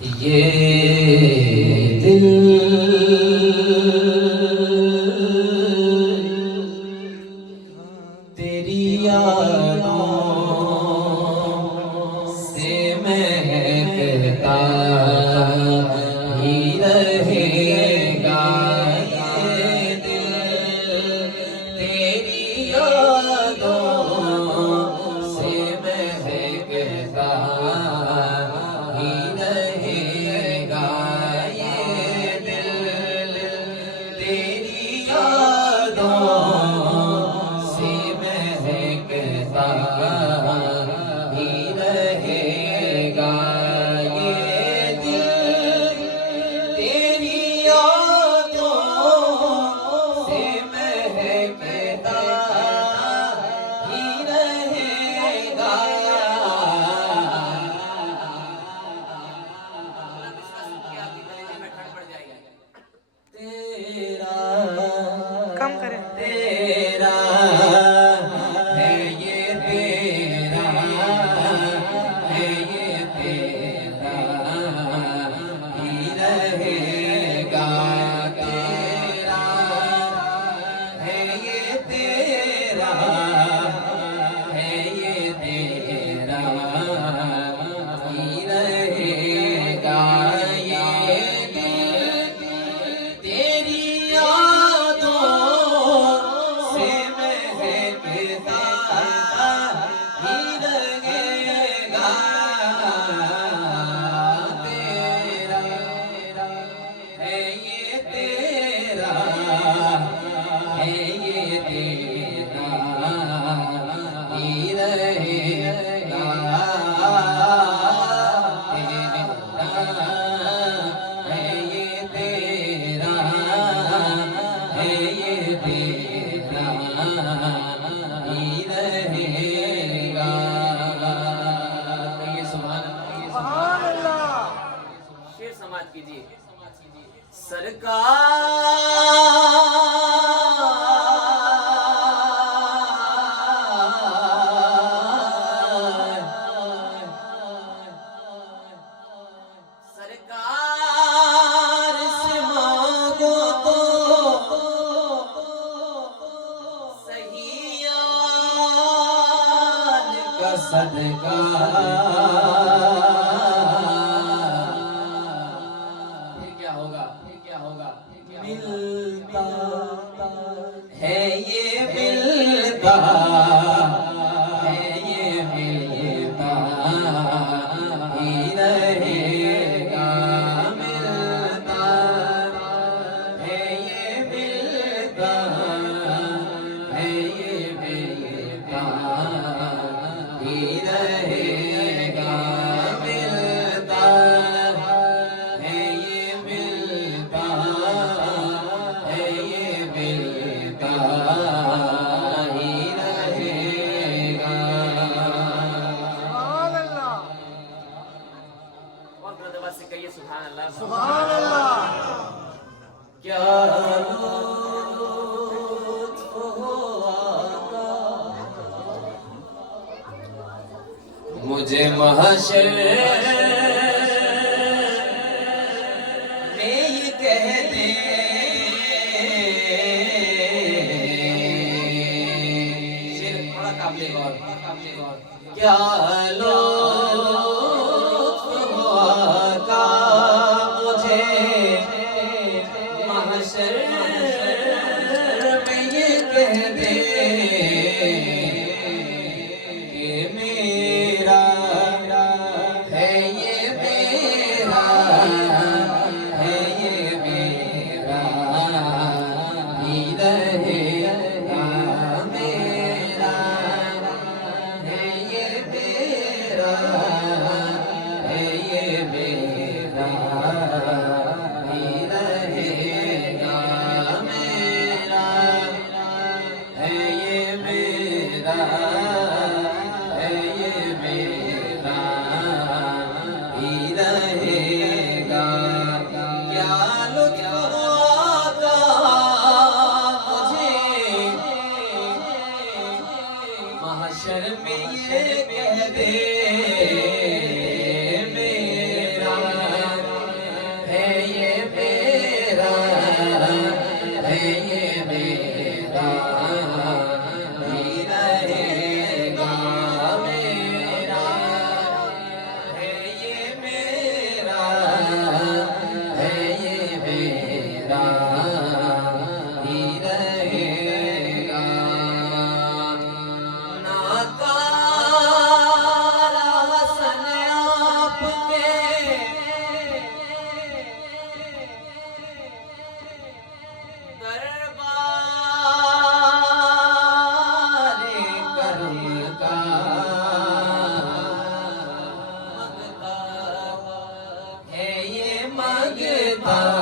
ये दिल तेरी यादों से महकता ही रहेगा। ये दिल तेरी यादों से महकता ही रहेगा। ये दिल तेरी यादों से महकता ही रहेगा। ये दिल तेरी यादों से महकता ही रहेगा। कम करें। तेरा है ये तेरा है ये तेरा ही रहेगा। तेरा है ये तेरा है ये तेरा ही रहेगा। ये दिल तेरी यादों से महकता ही रहेगा। तेरा है ये तेरा है ये तेरा ही रहेगा। तेरा है ये तेरा है ये तेरा ही रहेगा। कहिए सुभान अल्लाह। सुभान अल्लाह। शेर समाज कीजिए। सरकार से मांगो तो सहियान का सदका। फिर क्या होगा? फिर क्या होगा? मिलता है ये मिलता है ये मिलता ही रहेगा। मिलता है ये मिलता है ये मिलता ही रहेगा। मिलता है ये मिलता है ये मिलता ही रहेगा। सुभान अल्लाह। और बुलंद से कहिए सुभान अल्लाह। सुभान अल्लाह। क्या लुत्फ हो आका, मुझे महशर में ये कह दे शेर थोड़ा काबिले गौर। क्या लुत्फ हो आका, मुझे महशर में ये कह दे कि मेरा है था